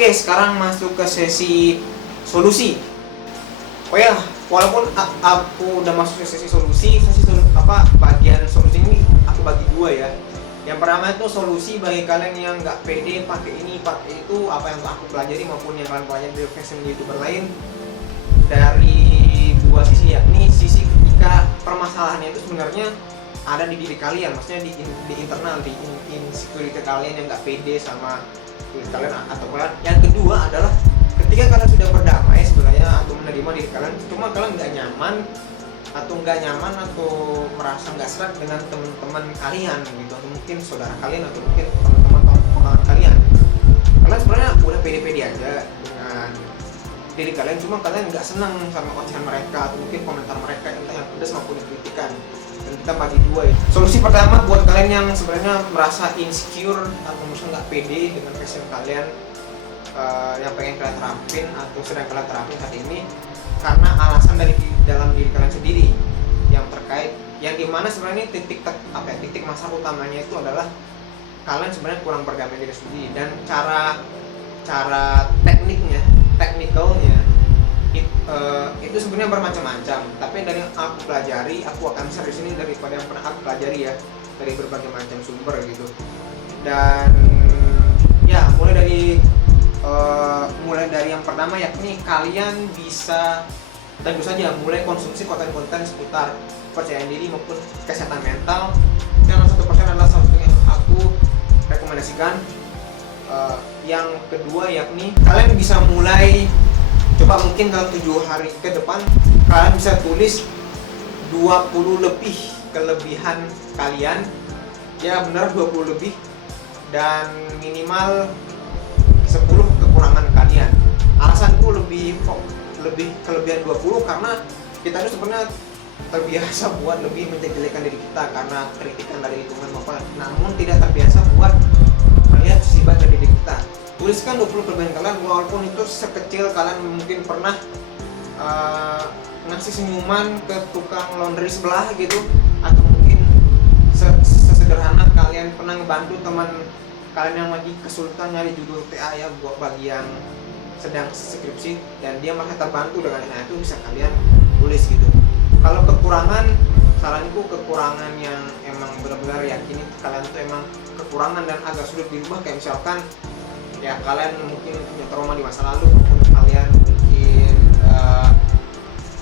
Oke, sekarang masuk ke sesi solusi. Oh ya, walaupun aku udah masuk ke sesi solusi bagian solusi ini aku bagi dua ya. Yang pertama itu solusi bagi kalian yang nggak pede pakai ini pakai itu, apa yang aku pelajari maupun yang kalian pelajari dari fashion YouTuber lain, dari dua sisi, yakni sisi ketika permasalahannya itu sebenarnya ada di diri kalian, maksudnya di internal, di insecurity kalian yang nggak pede sama diri kalian atau kalian. Yang kedua adalah ketika kalian sudah berdamai sebenarnya atau menerima diri kalian, cuma kalian nggak nyaman atau merasa nggak serak dengan teman-teman kalian gitu, atau mungkin saudara kalian atau mungkin teman-teman tongkrongan kalian. Kalian sebenarnya udah pede-pede aja dengan diri kalian, cuma kalian nggak senang sama ocehan mereka atau mungkin komentar mereka, entah yang pedas maupun yang kritikan. Dan kita bagi dua ya. Solusi pertama buat kalian yang sebenarnya merasa insecure atau merasa nggak pede dengan fashion kalian, yang pengen kalian terapin atau sedang kalian terapin saat ini, karena alasan dari dalam diri kalian sendiri yang terkait, yang dimana sebenarnya titik masalah utamanya itu adalah kalian sebenarnya kurang berdamai diri sendiri. Dan cara teknikalnya itu sebenarnya bermacam-macam, tapi dari yang aku pelajari, aku akan share di sini daripada yang pernah aku pelajari ya, dari berbagai macam sumber gitu. Dan ya mulai dari yang pertama, yakni kalian bisa tentu saja mulai konsumsi konten-konten seputar kepercayaan diri maupun kesehatan mental. Yang 1% adalah salah satu yang aku rekomendasikan. Yang kedua yakni kalian bisa mulai coba, mungkin dalam 7 hari ke depan kalian bisa tulis 20 lebih kelebihan kalian, ya benar 20 lebih, dan minimal 10 kekurangan kalian. Alasanku lebih kelebihan 20 karena kita itu sebenarnya terbiasa buat lebih menjelekkan diri kita karena kritikan dari lingkungan maupun, namun tidak terbiasa buat melihat sisi baik dari diri kita. Tuliskan 20 kelebihan kalian, walaupun itu sekecil kalian mungkin pernah ngasih senyuman ke tukang laundry sebelah gitu, atau mungkin sesederhana kalian pernah ngebantu teman kalian yang lagi kesulitan nyari judul TA ya, buat bagi yang sedang skripsi dan dia merasa terbantu dengan itu, bisa kalian tulis gitu. Kalau kekurangan, saranku kekurangan yang emang benar-benar yakini kalian tuh emang kekurangan dan agak sulit dirubah, kayak misalkan ya kalian mungkin punya trauma di masa lalu, maupun kalian mungkin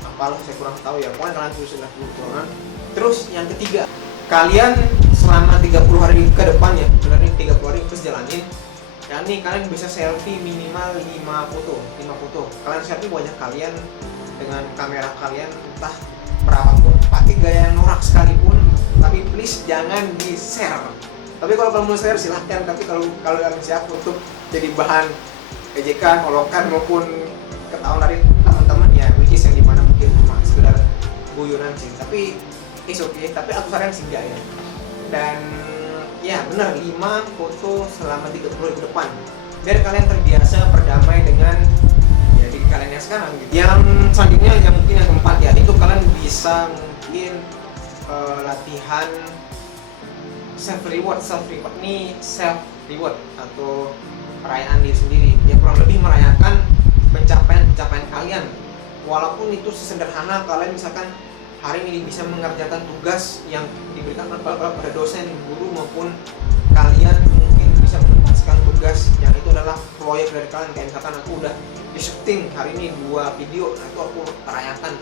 apalah, saya kurang tahu ya, pokoknya kalian tulis sudah kekurangan. Terus yang ketiga, kalian selama 30 hari ke depan ya, sebenarnya 30 hari terus jalanin, ya nih kalian bisa selfie minimal 5 foto. Kalian selfie wajah kalian dengan kamera kalian entah berapapun, pakai gaya yang norak sekalipun, tapi please jangan di share. Tapi kalau kamu mau share silahkan, tapi kalau kalian siap untuk jadi bahan ejekan, olokan maupun ketahuan dari teman-teman ya, which is yang dimana mungkin cuma sekedar guyonan sih, tapi is okay, tapi aku saran sih enggak ya. Dan ya benar, 5 foto selama 30 hari ke depan biar kalian terbiasa berdamai dengan ya diri kalian yang sekarang gitu. Yang selanjutnya, yang mungkin yang keempat ya, itu kalian bisa mungkin latihan self reward nih, self reward atau perayaan diri sendiri, ya kurang lebih merayakan pencapaian kalian, walaupun itu sesederhana kalian misalkan hari ini bisa mengerjakan tugas yang diberikan pada dosen, guru, maupun kalian mungkin bisa menuntaskan tugas yang itu adalah proyek dari kalian. Kayak misalkan aku udah di syuting hari ini 2 video, nah itu aku rayakan.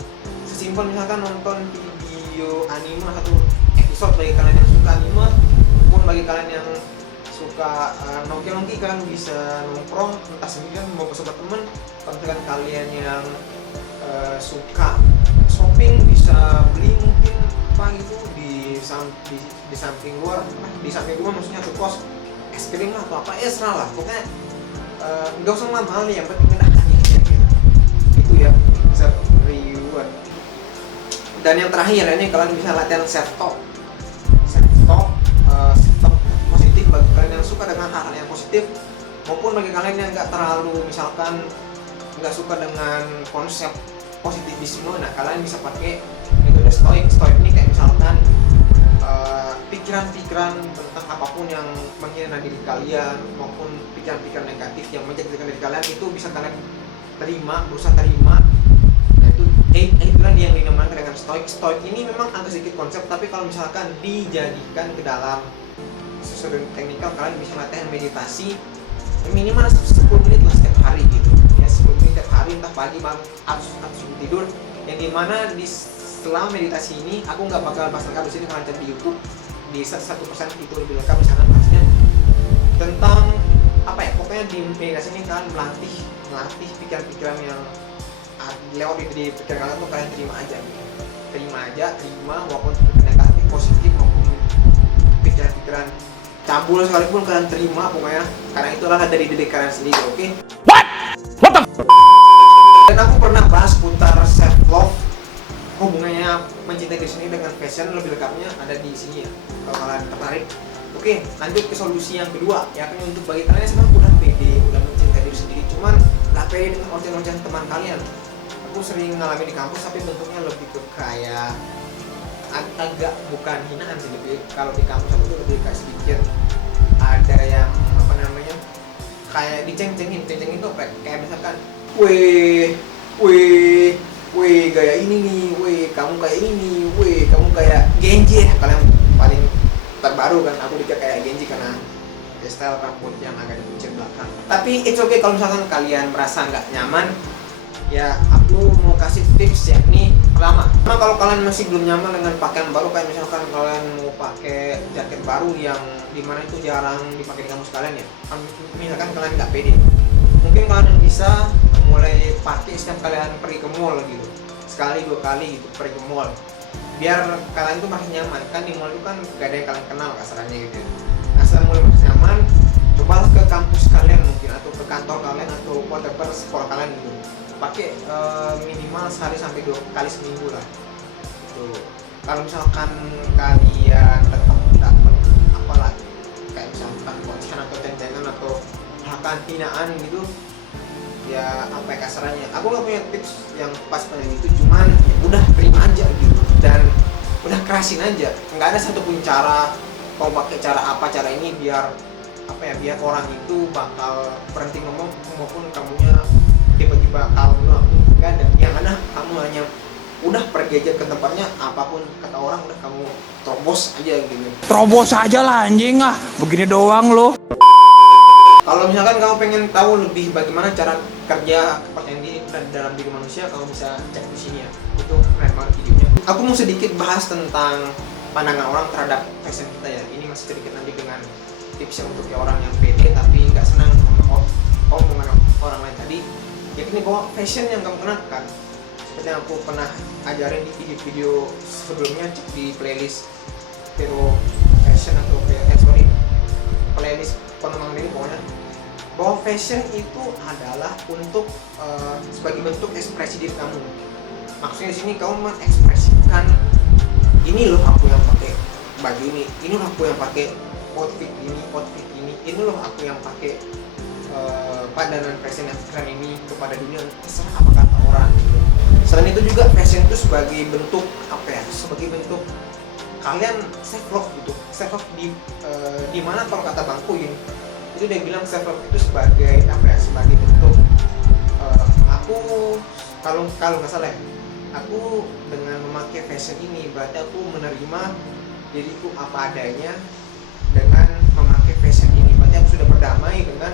Sesimpel misalkan nonton video anime satu episode bagi kalian yang suka anime, maupun bagi kalian yang suka nongki, kalian bisa nongkrong entah sendirian mau bersama temen. Kalau misalkan kalian yang suka shopping, bisa beli mungkin apa gitu di samping luar maksudnya ke pos es krim lah atau apa, serah lah, pokoknya nggak usah mahal nih, yang penting enak hadiahnya gitu. Itu ya self reward. Dan yang terakhir ini kalian bisa latihan self talk positif bagi kalian yang suka dengan hal-hal yang positif, maupun bagi kalian yang nggak terlalu misalkan nggak suka dengan konsep positivisme. Nah kalian bisa pakai metode stoik ini, kayak misalkan pikiran-pikiran tentang apapun apapun yang menghina diri kalian maupun pikiran-pikiran negatif yang menjadikan diri kalian itu bisa kalian terima, berusaha terima. Nah, itulah yang dinamakan dengan stoik. Stoik ini memang agak sedikit konsep, tapi kalau misalkan dijadikan ke dalam sesuatu teknikal, kalian bisa latihan meditasi minimal 10 menit lah setiap hari gitu ya, 10 menit setiap hari, entah pagi, malam, atau sebelum tidur, yang dimana selama meditasi ini aku nggak bakal bahas lengkap di sini, kalian cari di YouTube di 1% itu lebih lengkap di sana bahasnya tentang apa ya, pokoknya di meditasi ini kalian melatih pikiran-pikiran yang lewat di pikiran kalian tuh kalian terima aja walaupun negatif, positif maupun pikiran-pikiran cabul sekalipun kalian terima pokoknya, karena itulah dari diri kalian sendiri. Oke? What the dan aku pernah bahas putar self love, hubungannya mencintai diri sendiri dengan fashion, lebih lengkapnya ada di sini ya kalau kalian tertarik. Oke, lanjut ke solusi yang kedua, yakni untuk bagi kalian yang sebenarnya udah pede, udah mencintai diri sendiri, cuman gak pede dengan organ-organ teman kalian. Aku sering ngalamin di kampus, tapi bentuknya lebih ke kayak agak bukan hinaan sih, lebih kalau di kampus aku tuh lebih kayak sedikit ada yang apa namanya, kayak diceng-cengin tuh kayak misalkan weh gaya ini nih, weh kamu kayak ini nih, weh kamu kayak Genji. Kalian paling terbaru kan, aku dikira kayak Genji karena style rambut yang agak dikuncir belakang. Tapi it's okay kalau misalkan kalian merasa nggak nyaman, ya aku mau kasih tips, yakni pertama, kalau kalian masih belum nyaman dengan pakaian baru, kayak misalkan kalian mau pakai jaket baru yang dimana itu jarang dipakai di kampus kalian ya, misalkan kalian nggak pede, mungkin kalian bisa mulai pakai setiap kalian pergi ke mall gitu, sekali 2 kali gitu pergi ke mall, biar kalian tuh merasa nyaman. Kan di mall itu kan gak ada yang kalian kenal kasarannya gitu. Nah setelah mulai merasa nyaman, cobalah ke kampus kalian mungkin, atau ke kantor kalian, atau whatever sekolah kalian gitu, pakai minimal sehari sampai 2 kali seminggu lah tuh. Kalau misalkan kalian tetap dapat apalah kayak misalkan konsen atau ceng-cengan atau bahkan hinaan gitu ya, apa ya kasarannya, aku nggak punya tips yang pas pada itu, cuman ya udah terima aja gitu dan udah kerasin aja. Nggak ada satupun cara mau pakai cara apa, cara ini biar apa ya, biar orang itu bakal berhenti ngomong maupun kamunya tiba-tiba kalem doang, nggak ada. Yang ada kamu hanya udah pergi aja ke tempatnya, apapun kata orang udah kamu terobos aja gitu. Terobos aja lah anjing, ah begini doang lo. Kalau misalkan kamu pengen tahu lebih bagaimana cara kerja kepercayaan diri dalam diri manusia, kamu bisa cek di sini ya, itu keren banget videonya. Aku mau sedikit bahas tentang pandangan orang terhadap fashion kita ya. Ini masih sedikit nanti dengan tips yang untuk orang yang pede tapi nggak senang sama omongan orang lain tadi, yakni bahwa fashion yang kamu kenakan, seperti yang aku pernah ajarin di video-video sebelumnya, cek di playlist Vero Fashion atau playlist pengembangan diri pokoknya, bahwa fashion itu adalah untuk sebagai bentuk ekspresi diri kamu. Maksudnya di sini kamu mengekspresikan, ini loh aku yang pakai baju ini loh aku yang pakai outfit ini loh aku yang pakai padanan fashion yang keren ini kepada dunia, terserah apa kata orang gitu. Selain itu juga fashion itu sebagai bentuk apa ya, sebagai bentuk kalian self love gitu. Self love di mana kalau kata Bang Kuyin itu dia bilang self love itu sebagai apa ya, sebagai bentuk aku kalau nggak salah ya, aku dengan memakai fashion ini berarti aku menerima diriku apa adanya. Dengan memakai fashion ini berarti aku sudah berdamai dengan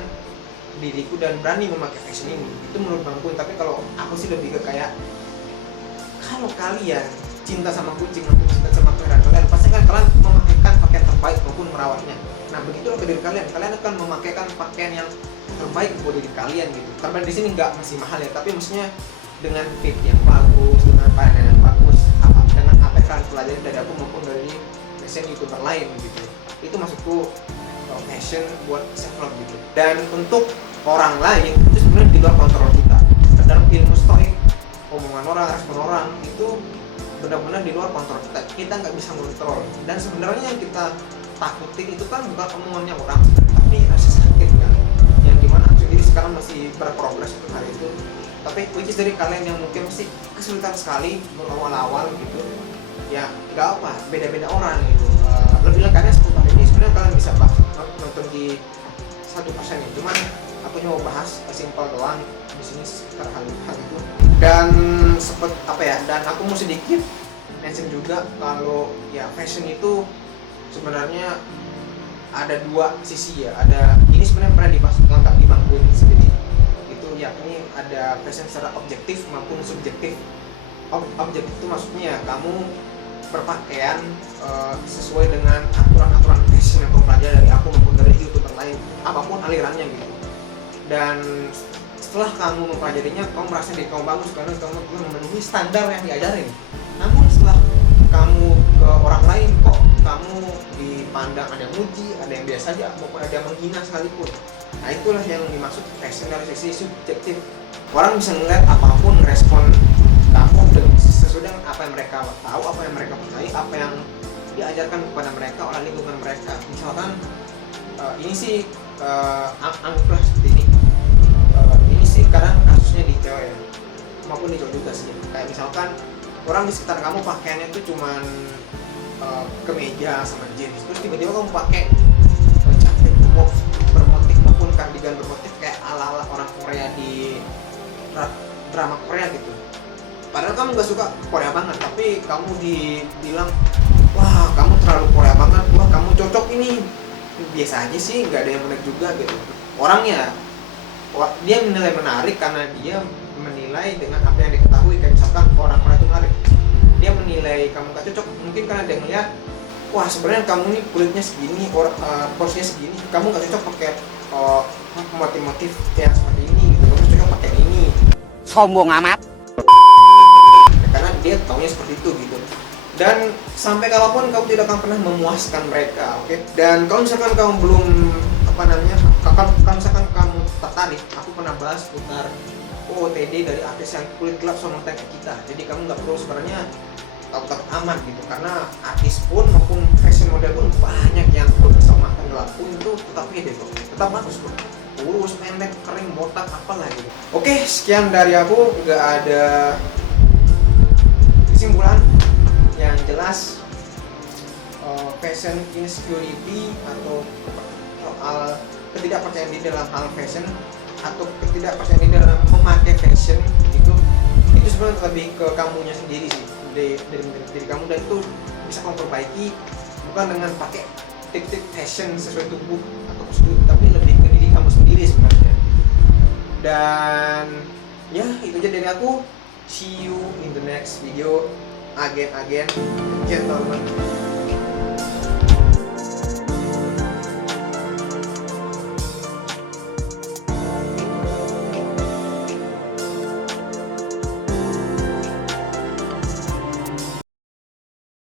diriku dan berani memakai fashion ini. Itu menurut Bang Kuyin. Tapi kalau aku sih lebih ke kayak, kalau kalian cinta sama kucing atau cinta sama peliharaan kalian, pasti kan kalian memakaikan pakaian terbaik maupun merawatnya. Nah begitulah ke diri kalian, kalian akan memakaikan pakaian yang terbaik buat diri kalian gitu. Terbaik di sini nggak masih mahal ya, tapi maksudnya dengan fit yang bagus, dengan pakaian yang bagus, dengan apa yang kalian pelajari dari aku maupun dari fashion YouTuber lain gitu. Itu maksudku fashion buat self love gitu. Dan untuk orang lain itu sebenarnya di luar kontrol kita. Dalam ilmu stoik, omongan orang, respon orang itu benar-benar di luar kontrol kita. Kita nggak bisa mengontrol. Dan sebenarnya yang kita takutin itu kan bukan omongannya orang, tapi rasa sakit kan. Yang dimana aku sendiri sekarang masih berprogres untuk hal itu. Tapi which is dari kalian yang mungkin masih kesulitan sekali awal-awal gitu. Ya nggak apa, beda-beda orang gitu. Lebih lengkapnya seputar ini sebenarnya sebenarnya kalian bisa nonton di 1% ya, cuman aku cuma bahas simpel doang di sini sekitar hal itu. Dan dan aku mau sedikit mention juga kalau ya fashion itu sebenarnya ada dua sisi ya. Ada ini sebenarnya pernah dibahas lengkap di bangku ini sendiri, itu yakni ada fashion secara objektif maupun subjektif. Objektif itu maksudnya kamu berpakaian sesuai dengan aturan-aturan fashion yang kamu pelajari dari aku maupun dari YouTuber lain, apapun alirannya gitu. Dan setelah kamu mempelajarinya, kamu merasa diri kamu bagus karena kamu memenuhi standar yang diajarin. Namun setelah kamu ke orang lain, kok kamu dipandang ada yang muji, ada yang biasa aja, maupun ada yang menghina sekalipun. Nah itulah yang dimaksud fashion dari sisi subjektif. Orang bisa ngeliat apapun, respon kamu sesuai dengan apa yang mereka tahu, apa yang mereka percaya, apa yang diajarkan kepada mereka oleh lingkungan mereka. Misalkan ini sih anggaplah seperti ini. Ini sih kadang kasusnya di cewek ya, maupun di cowok juga sih. Kayak misalkan orang di sekitar kamu pakaiannya tuh cuman kemeja sama jeans, terus tiba-tiba kamu pakai jaket bermotif maupun kardigan bermotif kayak ala-ala orang Korea di drama Korea gitu. Padahal kamu gak suka Korea banget, tapi kamu dibilang, wah kamu terlalu Korea banget, wah kamu cocok ini. Biasa aja sih, nggak ada yang menarik juga gitu. Orangnya dia menilai menarik karena dia menilai dengan apa yang diketahui. Kayak misalkan orang Korea itu menarik, dia menilai kamu gak cocok mungkin karena dia ngeliat, wah sebenarnya kamu nih kulitnya segini, porsinya segini, kamu gak cocok pakai motif-motif yang seperti ini gitu, kamu cocok pakai ini. Sombong amat. Karena dia taunya seperti itu gitu. Dan sampai kapanpun kamu tidak akan pernah memuaskan mereka, oke? Dan kalau misalkan kamu belum kalau misalkan kamu tertarik, aku pernah bahas putar OOTD dari artis yang kulit gelap sama kayak kita. Jadi kamu nggak perlu sebenarnya takut aman gitu, karena artis pun maupun fashion model pun banyak yang kulit sama gelap pun itu tetap pede kok, tetap bagus kok. Urus, pendek, kering, botak, apalah gitu. Oke, sekian dari aku, nggak ada kesimpulan. Yang jelas fashion insecurity atau soal ketidakpercayaan diri dalam hal fashion atau ketidakpercayaan diri dalam memakai fashion itu sebenarnya lebih ke kamunya sendiri sih, dari diri kamu, dan itu bisa kamu perbaiki bukan dengan pakai tip-tip fashion sesuai tubuh atau kostum, tapi lebih ke diri kamu sendiri sebenarnya. Dan ya itu aja dari aku. See you in the next video. Again, gentlemen.